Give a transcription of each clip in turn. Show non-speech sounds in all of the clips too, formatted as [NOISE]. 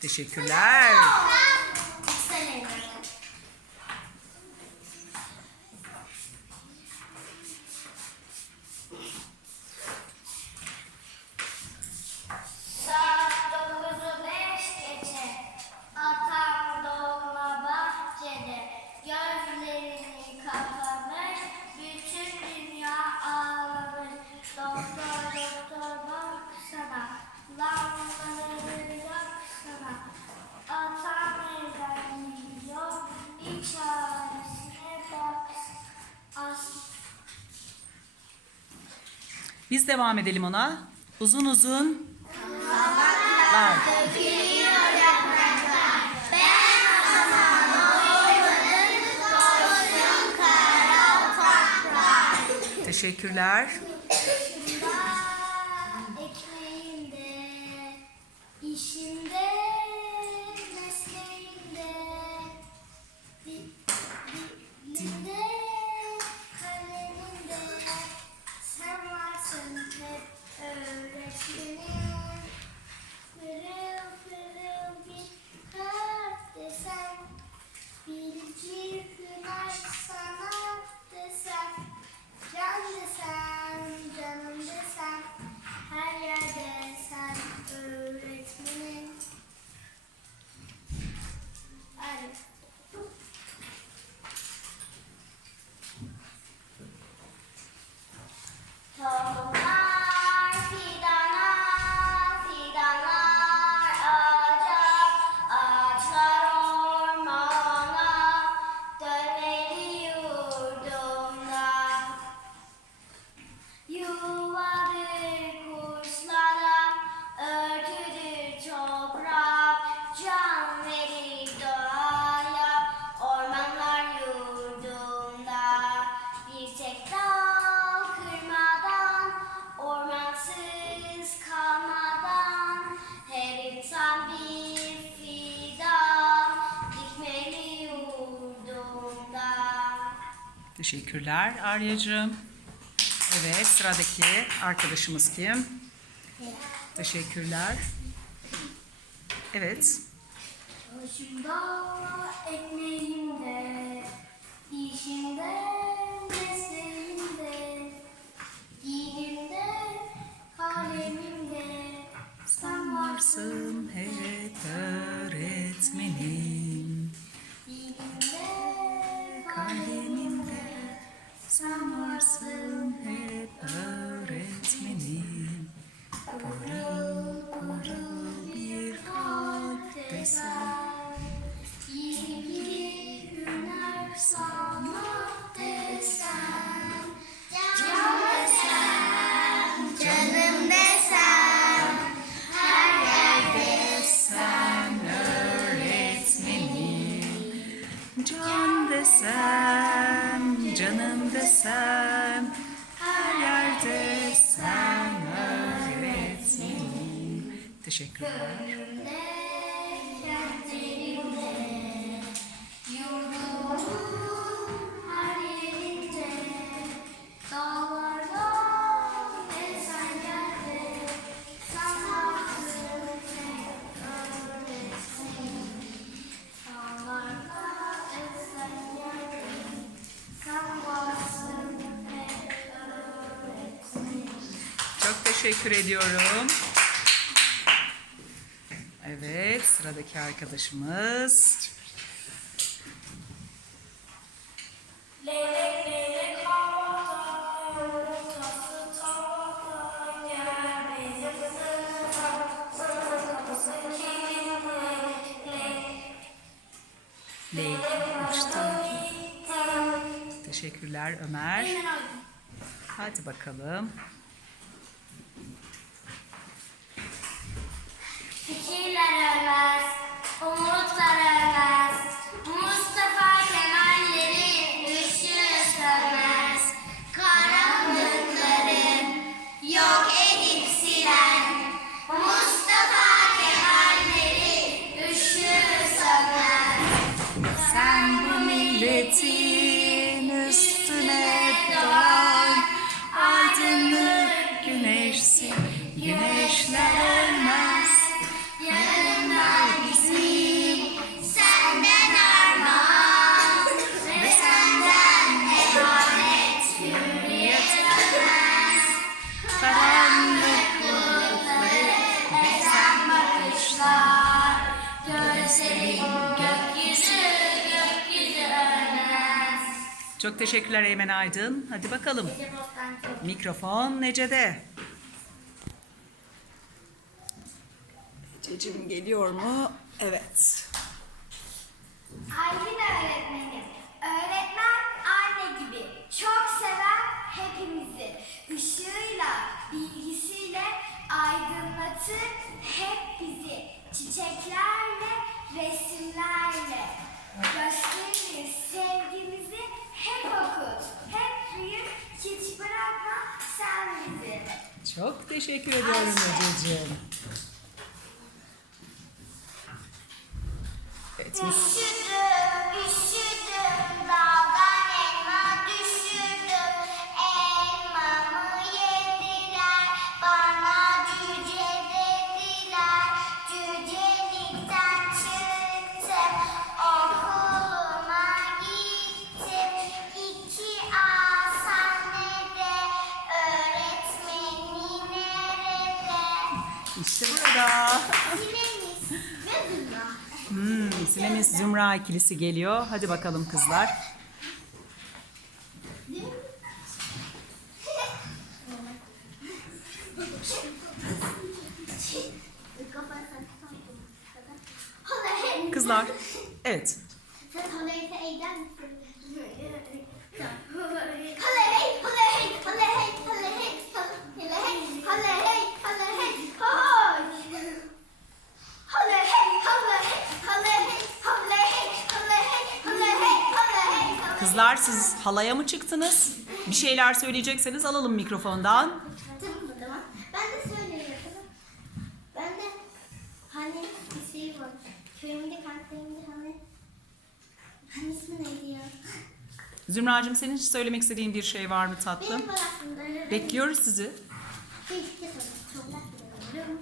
Teşekkürler. Biz devam edelim ona. Uzun uzun. Lar. Teşekkürler. Teşekkürler Arya'cığım. Evet sıradaki arkadaşımız kim? Teşekkürler. Evet. Şimdi Can desem, canım desem, her yerde sen öğretmenim. Teşekkürler. Yurdumun her yerinde dağlar teşekkür ediyorum. Evet, sıradaki arkadaşımız. Leylek leylek havada, yumurtası tavada, gel benim sırtım, sırtımızı Leylek. Teşekkürler Ömer. Hadi bakalım. Gracias. Gözlerin gökyüzü. gökyüzü ölmez. Çok teşekkürler Eymen Aydın. Hadi bakalım. Mikrofon Nece'de. Ececiğim geliyor mu? Evet. Aylin öğretmenim. Öğretmen anne gibi. Çok sever hepimizi. Işığıyla, bilgisiyle aydınlatır hep bizi. Çiçeklerle, resimlerle. Gösteririz sevgimizi hep okut. Hep büyür, hiç bırakma sen bizi. Çok teşekkür ediyorum Ececiğim. Evet, mis- Sinemiz Zümra ikilisi geliyor. Hadi bakalım kızlar. Kızlar. Evet. Kızlar siz halaya mı çıktınız? Bir şeyler söyleyecekseniz alalım mikrofondan. Tamam o zaman. Ben de söyleyeyim. Ben de hani bir şey var. Köyümde kentlerimde hani hani ismi neydi ya? Zümracığım senin hiç söylemek istediğin bir şey var mı tatlım? Benim var aslında. Bekliyoruz sizi. Bir iki soru. Çok bekliyorum.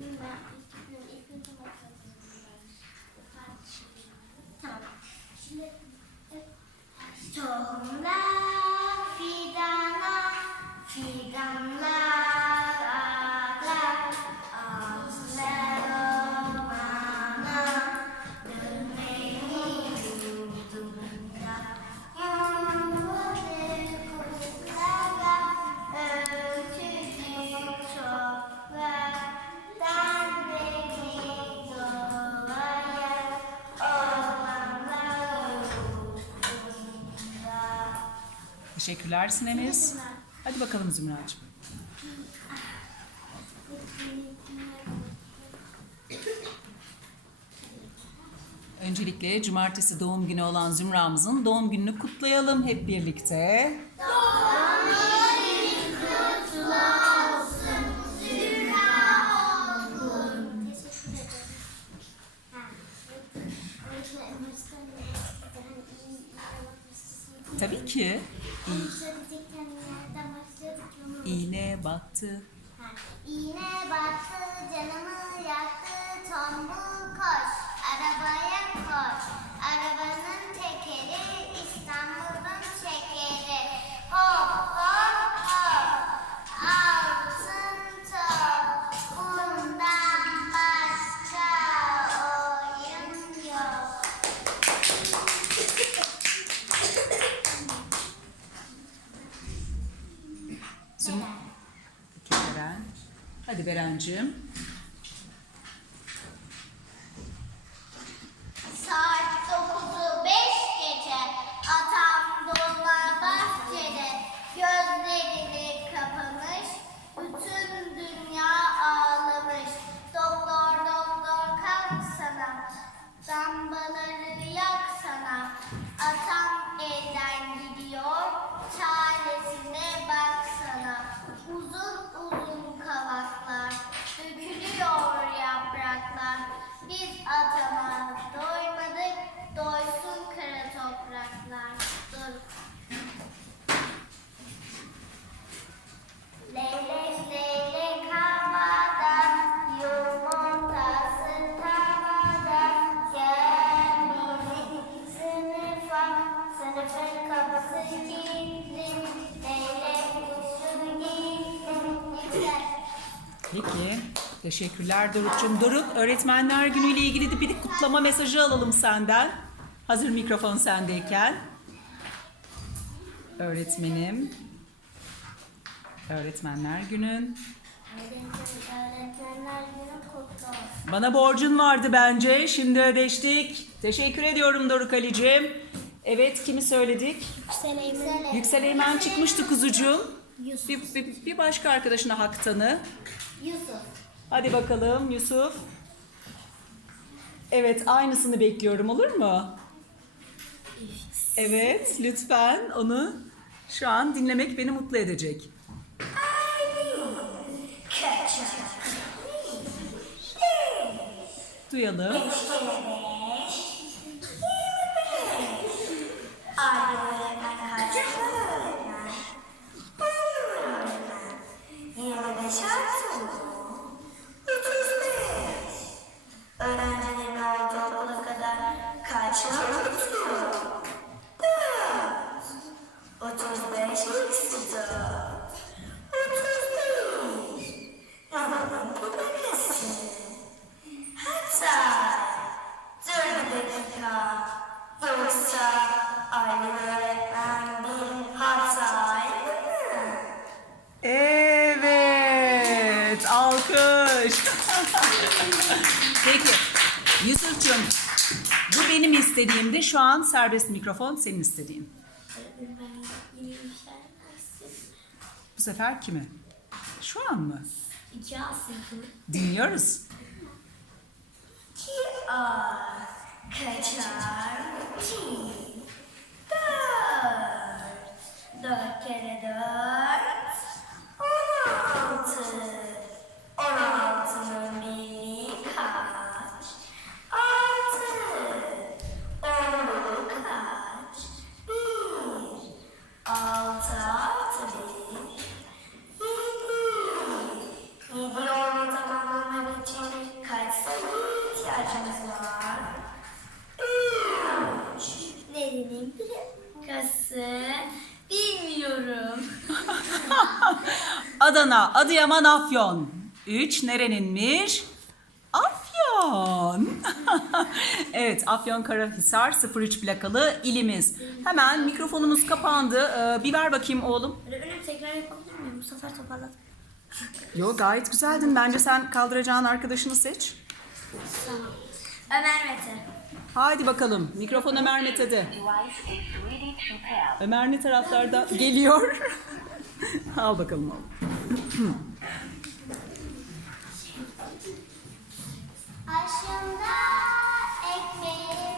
Ben 좋은 날 비가 나 비가 Teşekkürler Sinemiz. Hadi bakalım Zümracığım. Öncelikle cumartesi doğum günü olan Zümra'mızın doğum gününü kutlayalım hep birlikte. Tabii ki. İğne battı. İğne battı canımı Hadi Peki. Teşekkürler Doruk'cum. Doruk, Öğretmenler Günü ile ilgili de bir kutlama mesajı alalım senden. Hazır mikrofon sendeyken. Öğretmenim. Öğretmenler Günün. Öğretmenler günü kutlu olsun. Bana borcun vardı bence. Şimdi ödeştik. Teşekkür ediyorum Doruk Ali'cim. Evet kimi söyledik? Yüksel Yüksel Eymen çıkmıştı kuzucuğum. Bir, bir, bir başka arkadaşına hak tanı. Yusuf. Hadi bakalım Yusuf. Evet aynısını bekliyorum olur mu? Evet lütfen onu şu an dinlemek beni mutlu edecek. Duyalım. İstediğimdi. Şu an serbest mikrofon senin istediğin. Bu sefer kimi? Şu an mı? İki A. Dinliyoruz. İki A kaçar ki? Dört. Dört kere dört. Altı altı bir. Yedi. Yedi yolu tamamlamak için kaç. Nerenin plakası? Bilmiyorum. [LAUGHS] Adana, Adıyaman, Afyon. Üç nereninmiş? [LAUGHS] Evet, Afyon Karahisar 03 plakalı ilimiz. Hemen mikrofonumuz kapandı. Ee, bir ver bakayım oğlum. Öğretmenim tekrar yapabilir miyim? Bu sefer toparladım. Yo gayet güzeldin. Bence sen kaldıracağın arkadaşını seç. Tamam. Ömer Mete. Haydi bakalım. Mikrofon Ömer Mete'de. Ömer ne taraflarda [LAUGHS] geliyor? [LAUGHS] Al bakalım oğlum. Aşımda Amen.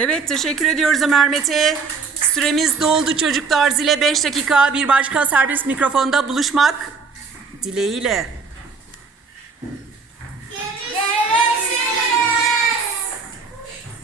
Evet teşekkür ediyoruz Ömer Mete. Süremiz doldu çocuklar. Zile 5 dakika bir başka serbest mikrofonda buluşmak dileğiyle.